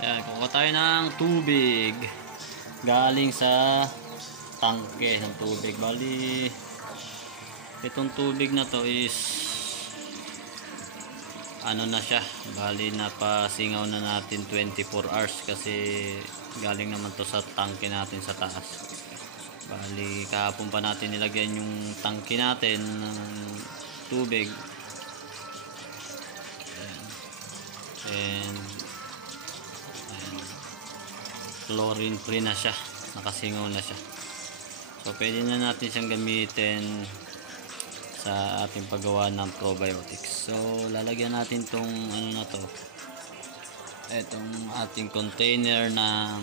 Ayan, kukuha tayo ng tubig galing sa tangke ng tubig. Bali, itong tubig na to is ano na siya, bali napasingaw na natin 24 hours kasi galing naman to sa tangke natin sa taas. Bali, kahapon pa natin nilagyan yung tangke natin ng tubig. And chlorine free na siya, nakasingaw na siya. So pwede na natin siyang gamitin sa ating paggawa ng probiotics. So lalagyan natin tong ano na to, etong ating container ng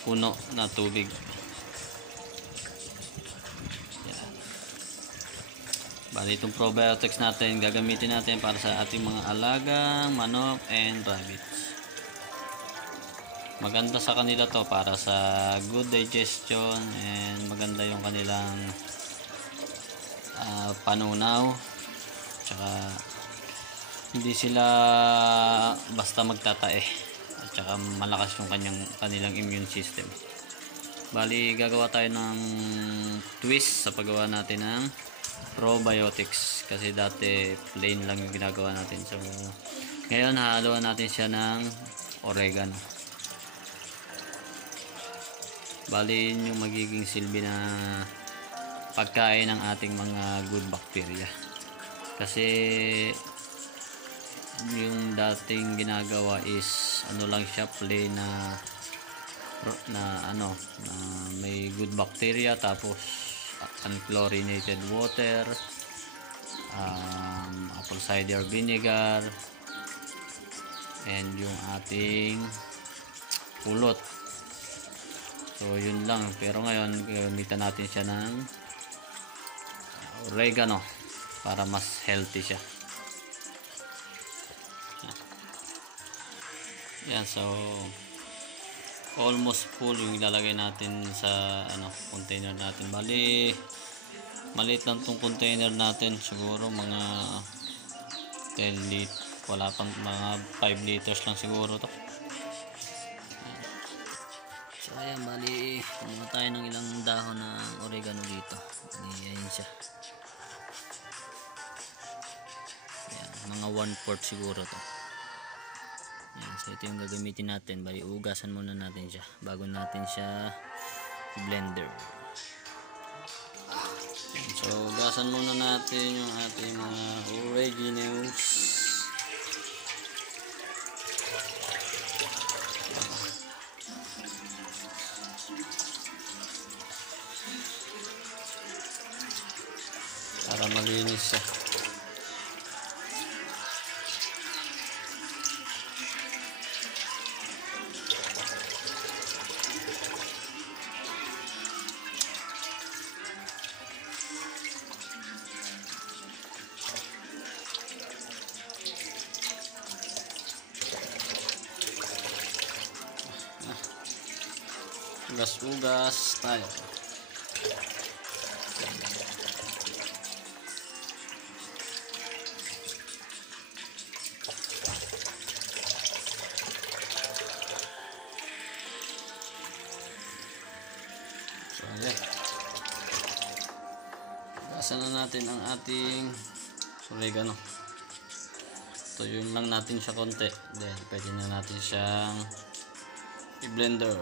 puno na tubig. Yan. Bali, itong probiotics natin gagamitin natin para sa ating mga alagang manok and rabbits. Maganda sa kanila to para sa good digestion and maganda yung kanilang panunaw, tsaka hindi sila basta magtatae, at tsaka malakas yung kanilang immune system. Bali, gagawa tayo ng twist sa paggawa natin ng probiotics kasi dati plain lang yung ginagawa natin. So ngayon hahaluan natin siya ng oregano. Bali, yun yung magiging silbi na pagkain ng ating mga good bacteria. Kasi yung dating ginagawa is ano lang siya, plain na may good bacteria, tapos unchlorinated water, apple cider vinegar, and yung ating pulot. So yun lang, pero ngayon gamitan natin siya ng oregano para mas healthy siya. Yan, so almost full yung ilalagay natin sa container natin. Bali, maliit lang tong container natin, siguro mga 10 liters, wala pang mga 5 liters lang siguro to. So ayan, bali kumuha tayo ng ilang dahon ng oregano dito. Ayan siya. Ayan, mga 1/4 siguro to. Ayan, so ito yung gagamitin natin. Bali, ugasan muna natin siya bago natin siya i-blender. Ayan, so ugasan muna natin yung ating mga oreganos. Para malinis siya. Ugas-ugas tayo. So ayan, ugasan na natin ang ating oregano. So yun lang natin siya konti, then pwede na natin siyang i-blender.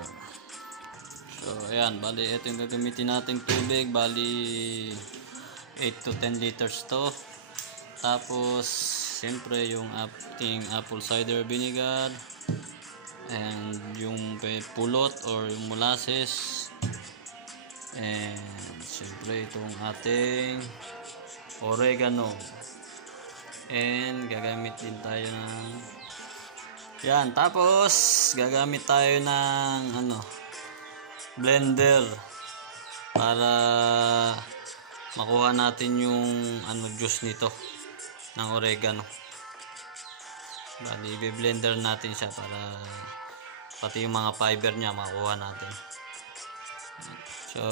So ayan, bali ito yung gagamitin nating tubig. Bali 8 to 10 liters to. Tapos siyempre yung ating apple cider vinegar, and yung pulot or yung molasses, and siyempre itong ating oregano. And gagamit din tayo ng yan, tapos gagamit tayo ng blender para makuha natin yung juice nito ng oregano. Bali, i-blender natin siya para pati yung mga fiber niya makuha natin. So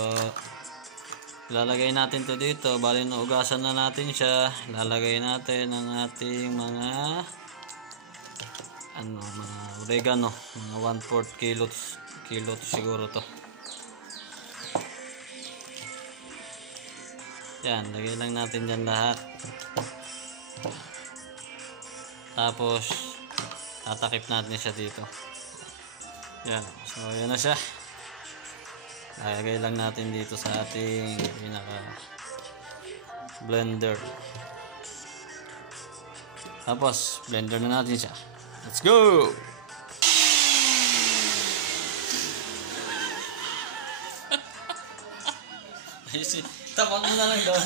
lalagay natin to dito. Bali, naugasan na natin siya. Lalagay natin ang ating mga ano, mga oregano, mga 1/4 kilo to siguro to. Yan, lagay lang natin dyan lahat. Tapos tatakip natin siya dito. Yan, so yan na siya. Lagay lang natin dito sa ating pinaka blender. Tapos blender na natin siya. Let's go! Tapos mo na lang doon.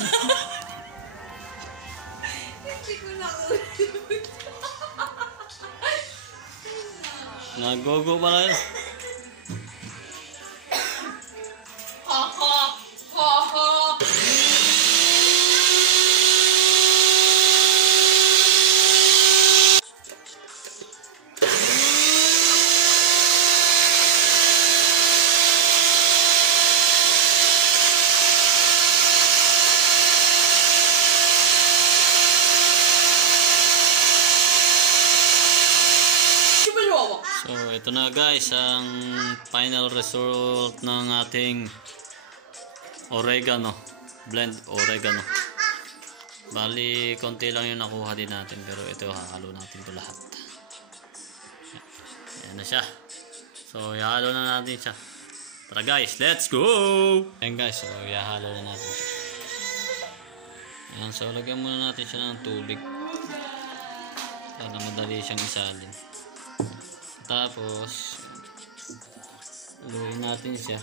Hindi ko na ulit. Nagogo pala yun. So ito na guys ang final result ng ating oregano, blend oregano. Bali konti lang yung nakuha din natin, pero ito hahalo natin ito lahat. Ayan na siya. So ihalo na natin siya. Tara guys, let's go! Ayan guys, so ihalo na natin siya. Ayan, so lagyan muna natin siya ng tubig para madali siyang isalin. Tapos haluin natin siya.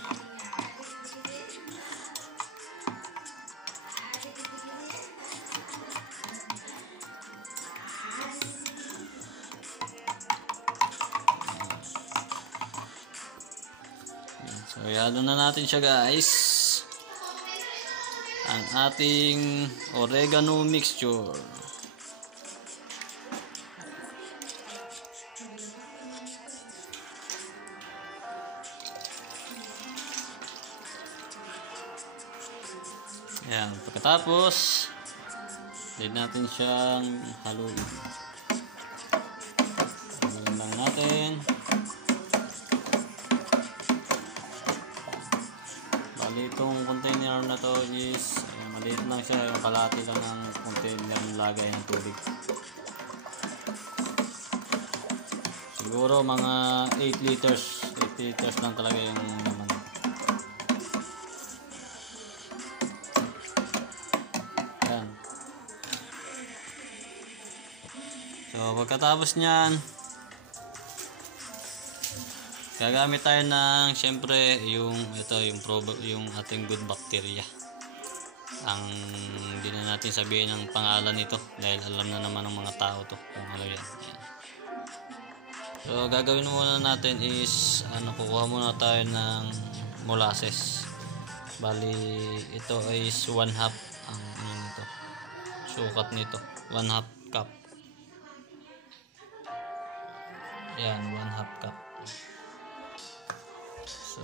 So ihalo na natin siya guys, ang ating oregano mixture. Ayan, pagkatapos din natin siyang haluin. Haluin lang natin. Bali itong container na to is maliit lang siya, yung kalahati lang ng container lagay ng tubig. Siguro mga 8 liters lang talaga yung naman. So pagkatapos niyan, gagamit tayo ng syempre yung ating good bacteria. Ang hindi na natin sabihin ang pangalan nito dahil alam na naman ng mga tao to kung ano yan. Ayan. So gagawin muna natin is kukuha muna tayo ng molasses. Bali ito is 1/2 ang nito. Sukat nito, 1/2 cup. Ayan, 1/2 cup. So,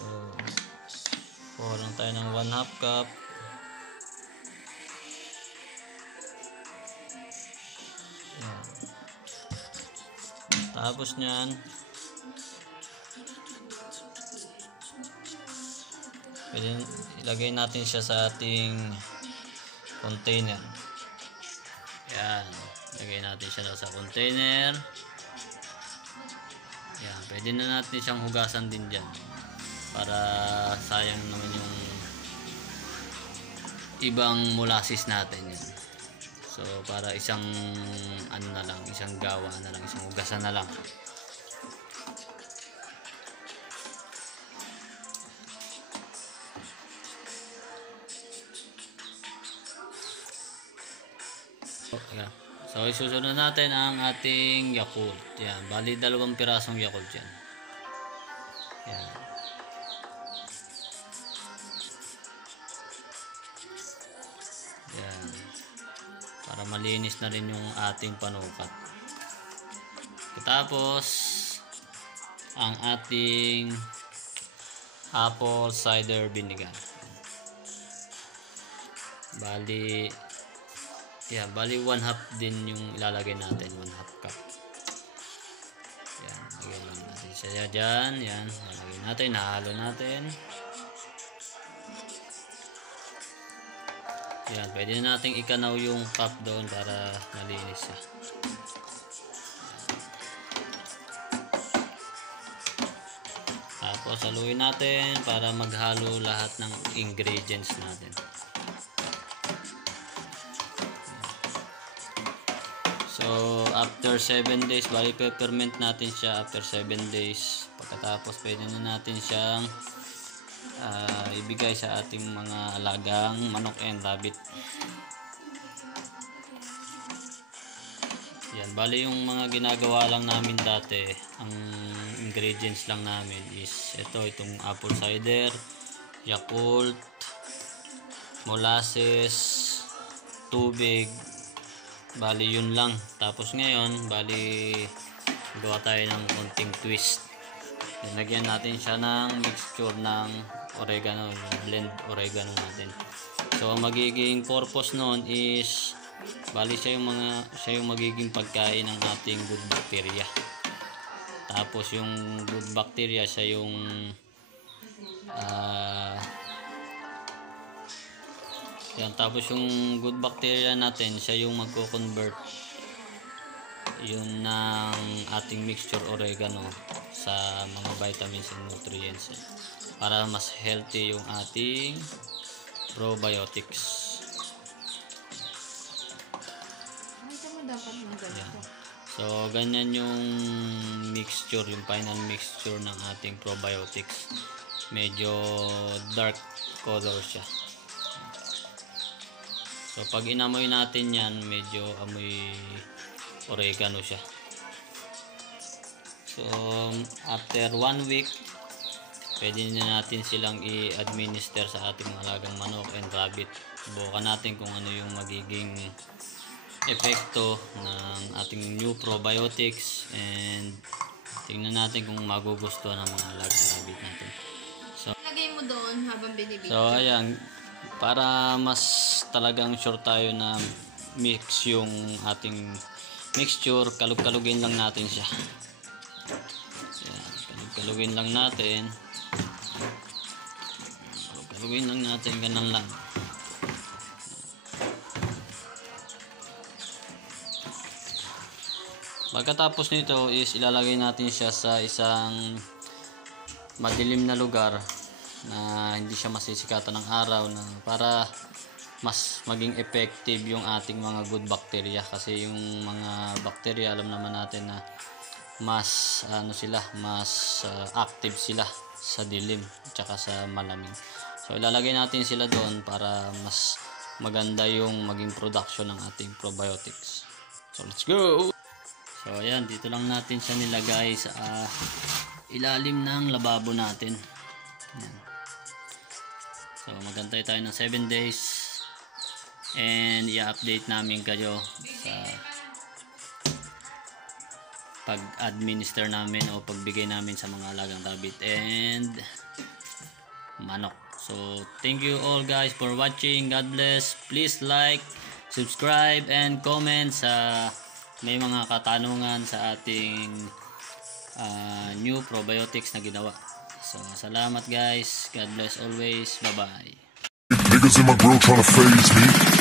kuha lang tayo ng 1/2 cup. Ayan. Tapos nyan, pwede ilagay natin siya sa ating container. Ayan, ilagay natin siya sa container. Yan, pwede na natin siyang hugasan din dyan para sayang naman yung ibang molasses natin yan. So para isang isang gawa na lang, isang hugasan na lang. So isusunod natin ang ating Yakult. Yan, bali 2 pirasong Yakult yan. Yan. Yan. Para malinis na rin yung ating panukat. Tapos ang ating apple cider vinegar. Bali 1/2 din yung ilalagay natin, 1/2 cup. Kaya dyan, yan, lalagyan natin, nahalo natin. Yan, pwede na natin ikanaw yung cup doon para malinis siya. Tapos haluin natin para maghalo lahat ng ingredients natin. So after 7 days, bali peppermint natin siya after 7 days. Pagkatapos pwede na natin siyang ibigay sa ating mga alagang manok and rabbit. Yan, bali yung mga ginagawa lang namin dati, ang ingredients lang namin is itong apple cider, Yakult, molasses, tubig. Bali yun lang. Tapos ngayon, bali gawa tayo ng konting twist. Lagyan natin siya ng mixture ng oregano, yung blend oregano natin. So magiging purpose noon is bali siya yung magiging pagkain ng ating good bacteria. Tapos yung good bacteria siya yung yan, tapos yung good bacteria natin siya yung magko-convert yun ng ating mixture oregano sa mga vitamins and nutrients para mas healthy yung ating probiotics. Ito mo dapat ng ganito. So ganyan yung mixture, yung final mixture ng ating probiotics. Medyo dark color siya. So pag inamoy natin yan, medyo amoy oregano siya. So after 1 week, pwede na natin silang i-administer sa ating mga alagang manok and rabbit. Subukan natin kung ano yung magiging epekto ng ating new probiotics and tingnan natin kung magugustuhan ng mga alagang rabbit natin. So Lagay mo doon habang binibigyan. So ayan, para mas talagang sure tayo na mix yung ating mixture, kalug-kalugin lang natin siya. Ayan, kalug-kalugin lang natin. Kalug-kalugin lang natin, ganun lang. Pagkatapos nito is ilalagay natin siya sa isang madilim na lugar na hindi siya masisikatan ng araw na para mas maging effective yung ating mga good bacteria, kasi yung mga bacteria alam naman natin na mas active sila sa dilim at saka sa malamig. So ilalagay natin sila doon para mas maganda yung maging production ng ating probiotics. So let's go! So ayan, dito lang natin siya nilagay sa ilalim ng lababo natin. Ayan. So magantay tayo ng 7 days and i-update namin kayo sa pag-administer namin o pagbigay namin sa mga alagang rabbit and manok. So thank you all guys for watching. God bless. Please like, subscribe and comment sa may mga katanungan sa ating new probiotics na ginawa. So salamat guys. God bless always. Bye bye. Niggas in my grill tryna phase me.